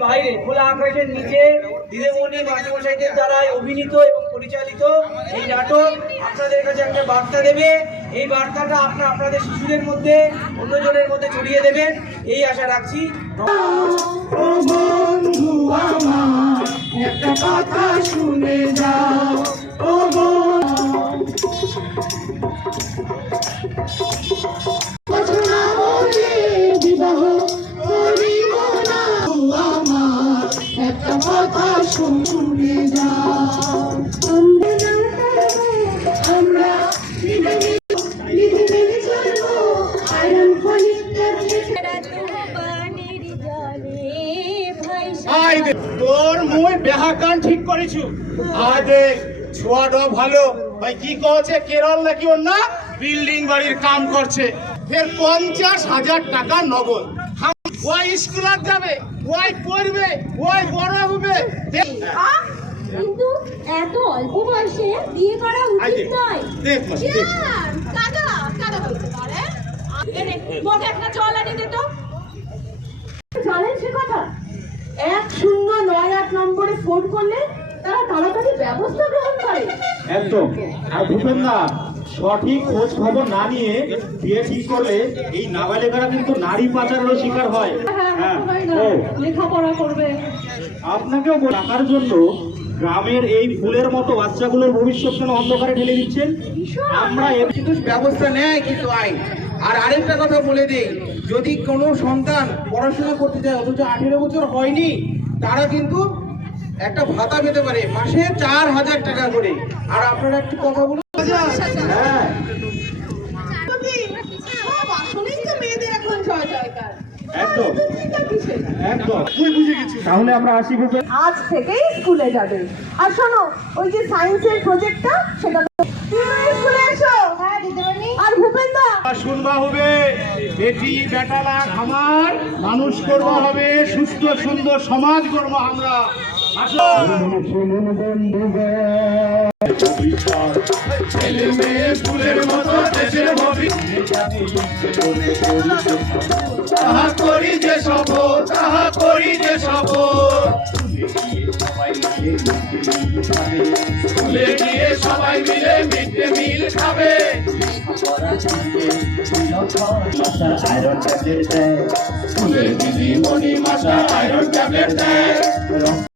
বাইরে খোলা আকাশের নিচে দিদিমণি মাস্টারমশাইদের দ্বারা অভিনীত এবং পরিচালিত এই নাটক আপনাদের কাছে একটা বার্তা দেবে। এই বার্তাটা আপনার আপনাদের শিশুদের মধ্যে, অন্যজনের মধ্যে ছড়িয়ে দেবেন। এই আশা রাখছি। একটা কথা শুনে যাও। কথা শুনে যাও আমরা তোর মুই বেহাকান ঠিক করেছু। আয় দেখ ছোয়াটা ভালো। ভাই, কি কহছে কেরল নাকি ওর না? বিল্ডিং বাড়ির কাম করছে। ফের পঞ্চাশ হাজার টাকা নগদ। ওই স্কুলার যাবে ওই পড়বে ওই বড় হবে। কিন্তু এত অল্প বয়সে বিয়ে করা উচিত নয়। দেখ কাদা পারে। একটা জল আনি দে তো। জানেন সে কথা। এক শূন্য নয় আট নম্বরে ফোন করলে তারা তাড়াতাড়ি ব্যবস্থা গ্রহণ করে। একদম। আর ভূপেন দা সঠিক খোঁজ খবর না নিয়ে বিয়ে ঠিক করলে এই নাবালিকারা কিন্তু নারী পাচারেরও শিকার হয়। হ্যাঁ লেখাপড়া করবে। আপনাকেও টাকার জন্য গ্রামের এই ফুলের মতো বাচ্চাগুলোর ভবিষ্যৎ কেন অন্ধকারে ঢেলে দিচ্ছেন আমরা কিন্তু ব্যবস্থা নেয় কিন্তু আইন। আর আরেকটা কথা বলে দিই যদি কোনো সন্তান পড়াশোনা করতে যায় অথচ আঠেরো বছর হয়নি তারা কিন্তু একটা ভাতা পেতে পারে। মাসে চার হাজার টাকা করে। আর আপনারা একটু কথা বলুন। হ্যাঁ সব আসলেই তো মেয়েদের এখন জয় জয়কার একদম একদম তুই বুঝে গেছিস তাহলে আমরা আসি আজ থেকেই স্কুলে যাবে। আর শোনো ওই যে সায়েন্সের প্রজেক্টটা সেটা তো- স্কুলে এসো। হ্যাঁ আর শুনবা হবে বেটি খামার মানুষ করব হবে সুস্থ সুন্দর সমাজ করব আমরা। আসো। ছেলে মেয়ে ফুলের মতো দেশের তাহা করি যে সব তাহা করি যে সব স্কুলে গিয়ে সবাই মিলে মিড ডে মিল খাবে স্কুলে দিদিমণি মাস্টার আয়রন ট্যাবলেট দেয়